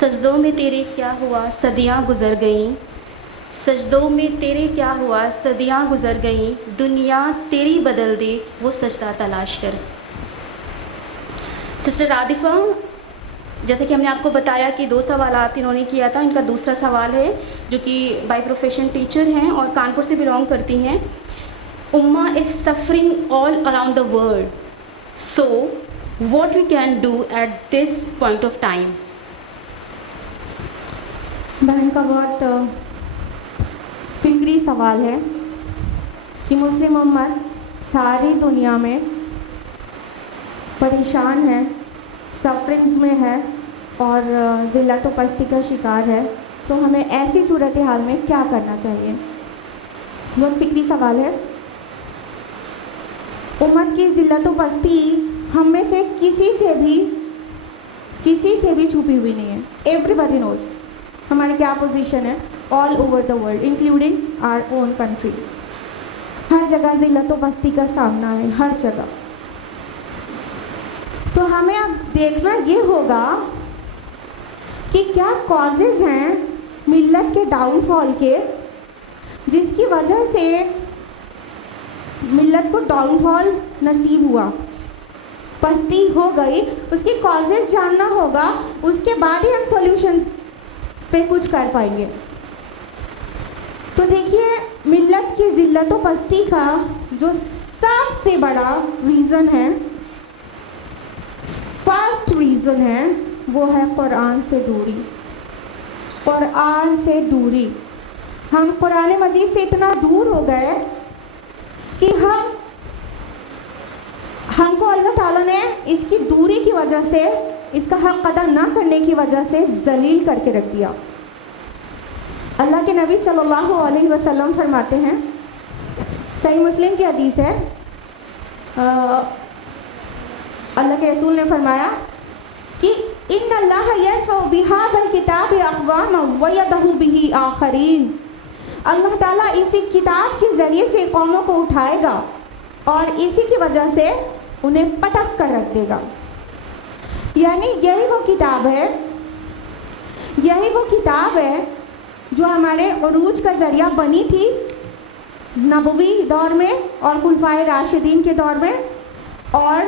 سجدوں میں تیرے کیا ہوا صدیاں گزر گئیں، سجدوں میں تیرے کیا ہوا صدیاں گزر گئیں، دنیا تیری بدل دے وہ سجدہ تلاش کر۔ سسٹر عاطفہ، جیسے کہ ہم نے آپ کو بتایا کہ 2 سوالات انہوں نے کیا تھا، ان کا دوسرا سوال ہے جو کہ بائی پروفیشن ٹیچر ہیں اور کانپور سے بلانگ کرتی ہیں۔ امہ is suffering all around the world, so what we can do at this point of time? بہن کا بہت فکری سوال ہے کہ مسلم امت ساری دنیا میں پریشان ہے، سفرنگز میں ہے اور ذلت و پستی کا شکار ہے، تو ہمیں ایسی صورتحال میں کیا کرنا چاہیے؟ بہت فکری سوال ہے۔ امت کی ذلت و پستی ہم میں سے کسی سے بھی چھپی ہوئی نہیں ہے۔ ایوری باڈی نوز ہماری کیا پوزیشن ہے all over the world including our own country. ہر جگہ ذلت و پستی کا سامنا ہے، ہر جگہ۔ تو ہمیں اب دیکھنا یہ ہوگا کہ کیا کازز ہیں ملت کے ڈاؤن فال کے، جس کی وجہ سے ملت کو ڈاؤن فال نصیب ہوا، پستی ہو گئی۔ اس کی کازز جاننا ہوگا، اس کے بعد ہی ہم سولوشن پہ کچھ کر پائیں گے۔ تو دیکھیے، ملت کی ذلت و پستی کا جو سب سے بڑا ریزن ہے، فرسٹ ریزن ہے، وہ ہے قرآن سے دوری۔ قرآن سے دوری۔ ہم قرآن مجید سے اتنا دور ہو گئے کہ ہم کو اللہ تعالیٰ نے اس کی دوری کی وجہ سے، اس کا حق ادا نہ کرنے کی وجہ سے ذلیل کر کے رکھ دیا۔ اللہ کے نبی صلی اللہ علیہ وسلم فرماتے ہیں، صحیح مسلم کی حدیث ہے، اللہ کے رسول نے فرمایا کہ ان اللہ یرفع بہذا الکتاب اقواما ویضع بہ آخرین۔ اللہ تعالیٰ اسی کتاب کے ذریعے سے قوموں کو اٹھائے گا اور اسی کی وجہ سے انہیں پٹک کر رکھ دے گا۔ یعنی یہی وہ کتاب ہے جو ہمارے عروج کا ذریعہ بنی تھی نبوی دور میں اور خلفائے راشدین کے دور میں، اور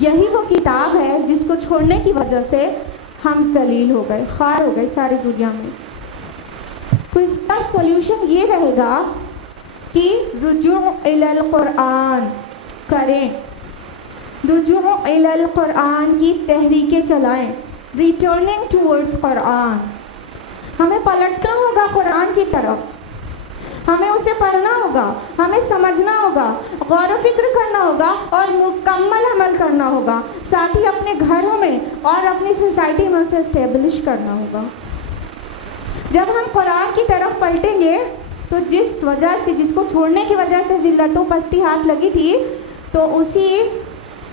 یہی وہ کتاب ہے جس کو چھوڑنے کی وجہ سے ہم ذلیل ہو گئے، خوار ہو گئے ساری دنیا میں۔ تو اس کا سولوشن یہ رہے گا کہ رجوع الی القرآن کریں، رجوع الی القرآن کی تحریکیں چلائیں، ریٹرننگ ٹورڈز قرآن۔ ہمیں پلٹنا ہوگا قرآن کی طرف، ہمیں اسے پڑھنا ہوگا، ہمیں سمجھنا ہوگا، غور و فکر کرنا ہوگا اور مکمل عمل کرنا ہوگا، ساتھ ہی اپنے گھروں میں اور اپنی سوسائٹی میں اسے اسٹیبلش کرنا ہوگا۔ جب ہم قرآن کی طرف پلٹیں گے تو جس کو چھوڑنے کی وجہ سے ذلت و پستی ہاتھ لگی تھی، تو اسی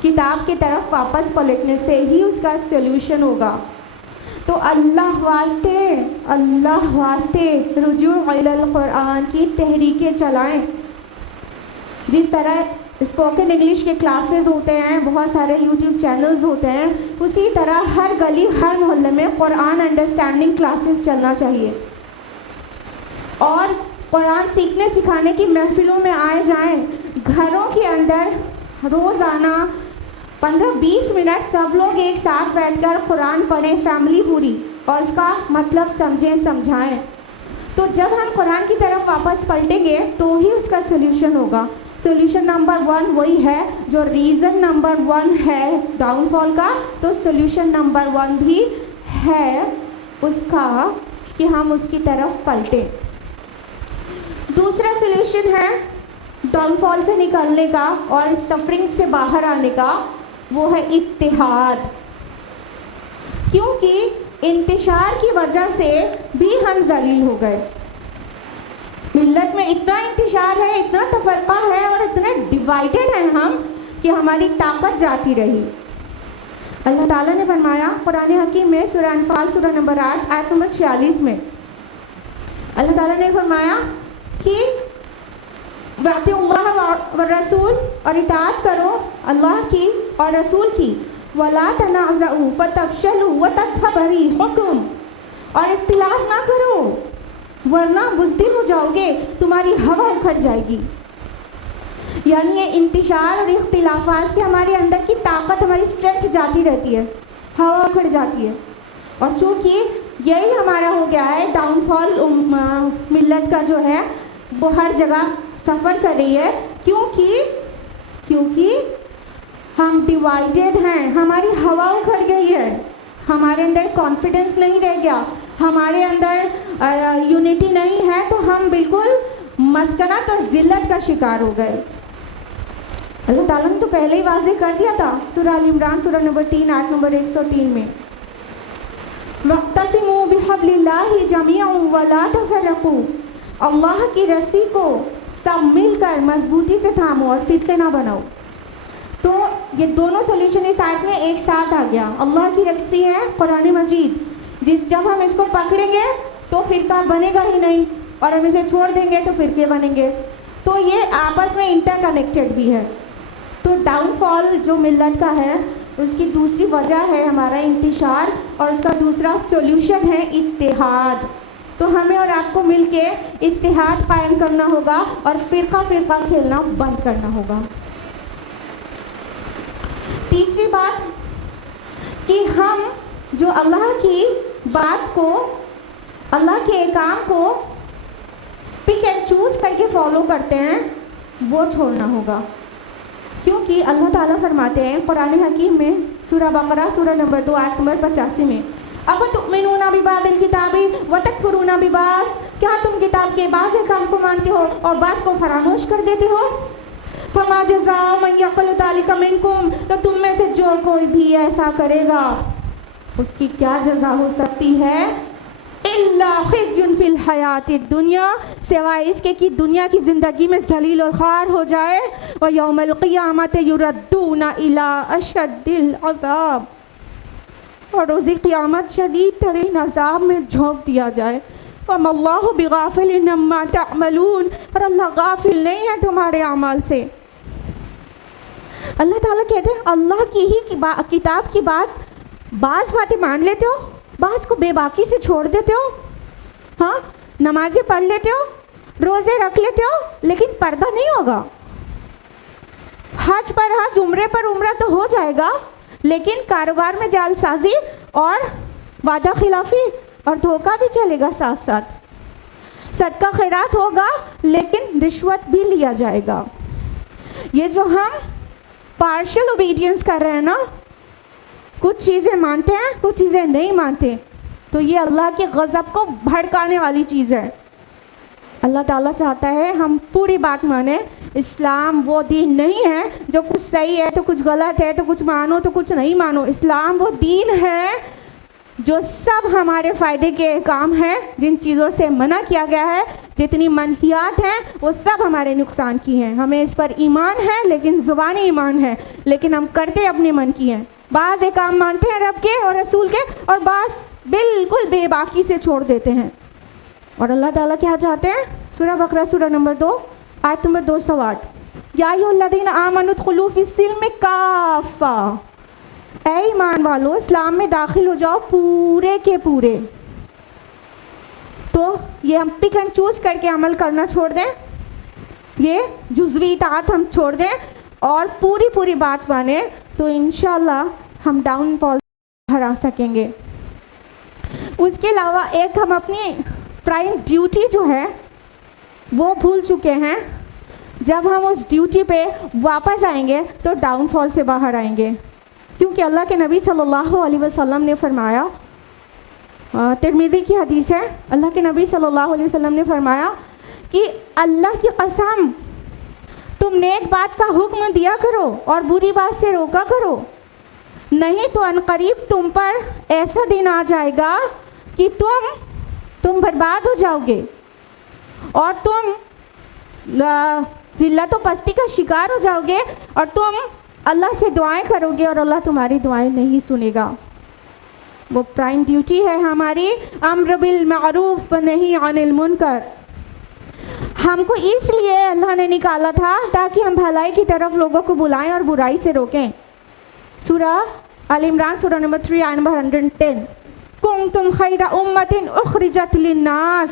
کتاب کی طرف واپس پلٹنے سے ہی اس کا سولوشن ہوگا۔ تو اللہ واسطے رجوع الی القرآن کی تحریکیں چلائیں۔ جس طرح اسپوکن انگلش کے کلاسز ہوتے ہیں، بہت سارے یوٹیوب چینلز ہوتے ہیں، اسی طرح ہر گلی ہر محلے میں قرآن انڈرسٹینڈنگ کلاسز چلنا چاہیے، اور قرآن سیکھنے سکھانے کی محفلوں میں آئے جائیں۔ گھروں کے اندر روزانہ 15-20 منٹ سب لوگ ایک ساتھ بیٹھ کر قرآن پڑھیں، فیملی پوری، اور اس کا مطلب سمجھیں سمجھائیں۔ تو جب ہم قرآن کی طرف واپس پلٹیں گے تو ہی اس کا سولوشن ہوگا۔ سولوشن نمبر 1 وہی ہے جو ریزن نمبر 1 ہے ڈاؤن فال کا، تو سولوشن نمبر 1 بھی ہے اس کا کہ ہم اس کی طرف پلٹیں۔ دوسرا سولوشن ہے ڈاؤن فال سے نکلنے کا اور سفرنگ سے باہر آنے کا، وہ ہے اتحاد۔ کیونکہ انتشار کی وجہ سے بھی ہم ذلیل ہو گئے۔ ملت میں اتنا انتشار ہے، اتنا تفرقہ ہے اور اتنے ڈیوائیڈڈ ہیں ہم کہ ہماری طاقت جاتی رہی۔ اللہ تعالیٰ نے فرمایا قرآن حکیم میں سورہ انفال سورہ نمبر 8 آیت نمبر 46 میں، اللہ تعالیٰ نے فرمایا کہ وَأَطِیعُوا اللَّهَ وَالرَّسُولَ، اور اطاعت کرو اللہ کی اور رسول کی، وَلَا تَنَازَعُوا فَتَفْشَلُوا وَتَذْهَبَ رِيحُكُمْ، اور اختلاف نہ کرو ورنہ بزدل ہو جاؤ گے، تمہاری ہوا اکھڑ جائے گی. یعنی یہ انتشار اور اختلافات سے ہمارے اندر کی طاقت، ہماری اسٹرینتھ جاتی رہتی ہے، ہوا اکھڑ جاتی ہے. اور چونکہ یہی ہمارا ہو گیا ہے ڈاؤن فال ملت کا جو ہے وہ ہر جگہ سفر کر رہی ہے، کیونکہ ہم ڈیوائیڈڈ ہیں، ہماری ہوا اکھڑ گئی ہے، ہمارے اندر کانفیڈنس نہیں رہ گیا، ہمارے اندر یونٹی نہیں ہے، تو ہم بالکل مسکنت اور ذلت کا شکار ہو گئے. اللہ تعالیٰ نے تو پہلے ہی واضح کر دیا تھا سورہ ال عمران سورہ نمبر 3 آیت نمبر 103 میں، وَاعْتَصِمُوا بِحَبْلِ اللَّهِ جَمِيعًا وَلَا تَفَرَّقُوا، اللہ کی رسی کو سب مل کر مضبوطی سے تھامو اور فرقے نہ بناؤ. تو یہ دونوں سولیوشن اس آیت میں ایک ساتھ آ گیا. اللہ کی رسی ہے قرآن مجید، جب ہم اس کو پکڑیں گے تو فرقہ بنے گا ہی نہیں، اور ہم اسے چھوڑ دیں گے تو فرقے بنیں گے. تو یہ آپس میں انٹر کنیکٹڈ بھی ہے. تو ڈاؤن فال جو ملت کا ہے اس کی دوسری وجہ ہے ہمارا انتشار، اور اس کا دوسرا سولوشن ہے اتحاد. تو ہمیں اور آپ کو مل کے اتحاد قائم کرنا ہوگا اور فرقہ کھیلنا بند کرنا ہوگا. تیسری بات کہ ہم جو اللہ کی بات کو، اللہ کے احکام کو پک اینڈ چوز کر کے فالو کرتے ہیں، وہ چھوڑنا ہوگا. کیونکہ اللہ تعالیٰ فرماتے ہیں قرآن حکیم میں سورہ بقرہ سورہ نمبر 2 آیت نمبر 85 میں، افتؤمنون ببعض الکتاب وتکفرون ببعض، کیا تم کتاب کے بعض احکام کو مانتے ہو اور بعض کو فراموش کر دیتے ہو؟ فما جزاء من یفعل ذلک منکم، تو تم میں سے جو کوئی بھی ایسا کرے گا اس کی کیا جزا ہو سکتی ہے؟ الا خزی فی الحیات الدنیا، سوائے اس کے کہ دنیا کی زندگی میں ذلیل اور خوار ہو جائے. ویوم القیامت یردون الی اشد العذاب، اور روز قیامت شدید ترین عذاب میں جھونک دیا جائے. وما اللہ بغافل عما تعملون، اور اللہ غافل نہیں ہے تمہارے اعمال سے. اللہ تعالیٰ کہتے ہیں اللہ کی ہی کتاب کی بات، بعض باتیں مان لیتے ہو، بعض کو بے باکی سے چھوڑ دیتے ہو، ہاں نمازیں پڑھ لیتے ہو، روزے رکھ لیتے ہو، لیکن پردہ نہیں ہوگا. حج پر حج، عمرے پر عمرہ تو ہو جائے گا، لیکن کاروبار میں جعل سازی اور وعدہ خلافی اور دھوکہ بھی چلے گا ساتھ ساتھ. صدقہ خیرات ہوگا لیکن رشوت بھی لیا جائے گا. یہ جو ہم پارشل اوبیڈینس کر رہے ہیں نا، کچھ چیزیں مانتے ہیں کچھ چیزیں نہیں مانتے، تو یہ اللہ کے غضب کو بھڑکانے والی چیز ہے. اللہ تعالیٰ چاہتا ہے ہم پوری بات مانیں. اسلام وہ دین نہیں ہے جو کچھ صحیح ہے تو کچھ غلط ہے، تو کچھ مانو تو کچھ نہیں مانو. اسلام وہ دین ہے جو سب ہمارے فائدے کے کام ہیں. جن چیزوں سے منع کیا گیا ہے، جتنی منہیات ہیں، وہ سب ہمارے نقصان کی ہیں. ہمیں اس پر ایمان ہے لیکن زبانی ایمان ہے، لیکن ہم کرتے اپنے من کی ہیں. بعض کام مانتے ہیں رب کے اور رسول کے، اور بعض بالکل بے باکی سے چھوڑ دیتے ہیں. اور اللہ تعالیٰ کیا چاہتے ہیں؟ سورہ بقرہ سورہ نمبر 2 آیت نمبر 208، یا ایھا الذین آمنوا ادخلوا فی السلم کافہ، اے ایمان والو اسلام میں داخل ہو جاؤ پورے کے پورے. تو یہ ہم پک اینڈ چوز کر کے عمل کرنا چھوڑ دیں، یہ جزوی اطاعت ہم چھوڑ دیں اور پوری بات مانیں، تو انشاءاللہ ہم ڈاؤن فال ہرا سکیں گے. اس کے علاوہ ایک ہم اپنی پرائم ڈیوٹی جو ہے وہ بھول چکے ہیں. جب ہم اس ڈیوٹی پہ واپس آئیں گے تو ڈاؤن فال سے باہر آئیں گے. کیونکہ اللہ کے نبی صلی اللہ علیہ وسلم نے فرمایا، ترمذی کی حدیث ہے، اللہ کے نبی صلی اللہ علیہ وسلم نے فرمایا کہ اللہ کی قسم تم نیک بات کا حکم دیا کرو اور بری بات سے روکا کرو، نہیں تو عنقریب تم پر ایسا دن آ جائے گا کہ تم برباد ہو جاؤ گے اور تم ذلت و پستی کا شکار ہو جاؤ گے، اور تم اللہ سے دعائیں کرو گے اور اللہ تمہاری دعائیں نہیں سنے گا. وہ پرائم ڈیوٹی ہے ہماری، امر بالمعروف و نہی عن المنکر. ہم کو اس لیے اللہ نے نکالا تھا تاکہ ہم بھلائی کی طرف لوگوں کو بلائیں اور برائی سے روکیں. سورہ Al Imran surah number 3 ayah number 110. Kuntum khayra ummatin ukhrijat linnas.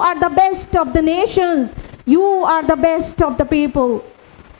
are the best of the nations. You are the best of the people.